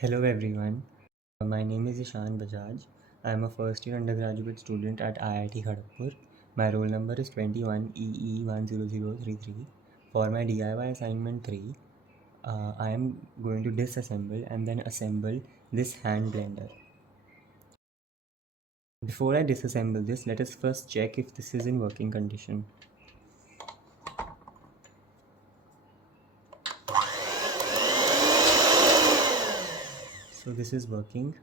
Hello everyone, my name is Ishaan Bajaj. I am a first year undergraduate student at IIT Kharagpur. My roll number is 21EE0033. For my DIY assignment 3, I am going to disassemble and then assemble this hand blender. Before I disassemble this, let us first check if this is in working condition. So this is working.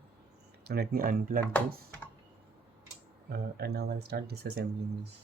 Now let me unplug this and now I'll start disassembling this.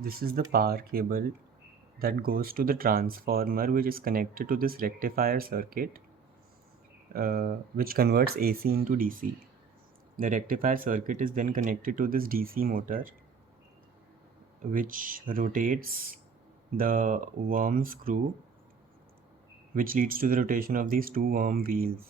This is the power cable that goes to the transformer which is connected to this rectifier circuit which converts AC into DC. The rectifier circuit is then connected to this DC motor which rotates the worm screw, which leads to the rotation of these two worm wheels.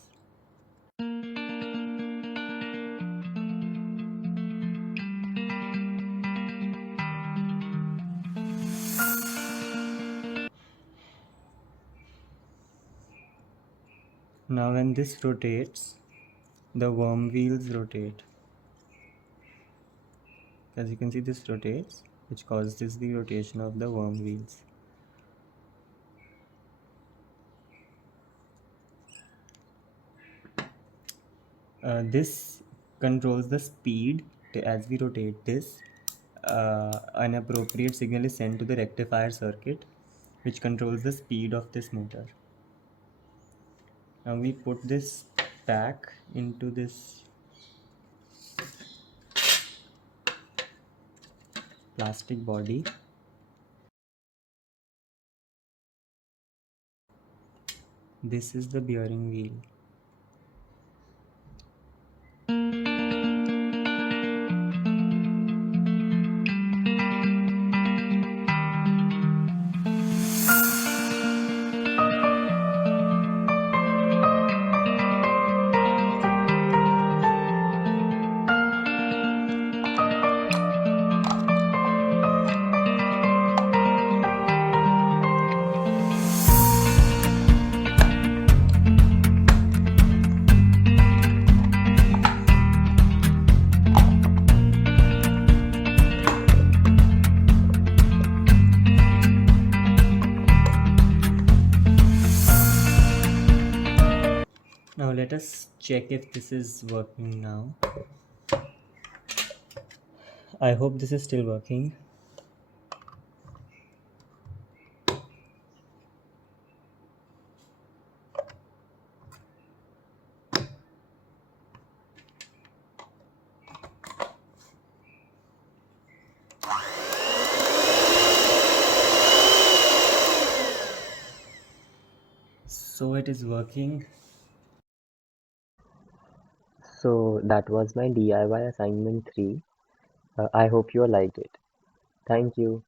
Now when this rotates, the worm wheels rotate. As you can see, this rotates, which causes the rotation of the worm wheels. This controls the speed. As we rotate this, an appropriate signal is sent to the rectifier circuit, which controls the speed of this motor. Now we put this pack into this plastic body. This is the bearing wheel. Now let us check if this is working now. I hope this is still working. So it is working. So that was my DIY assignment 3. I hope you liked it. Thank you.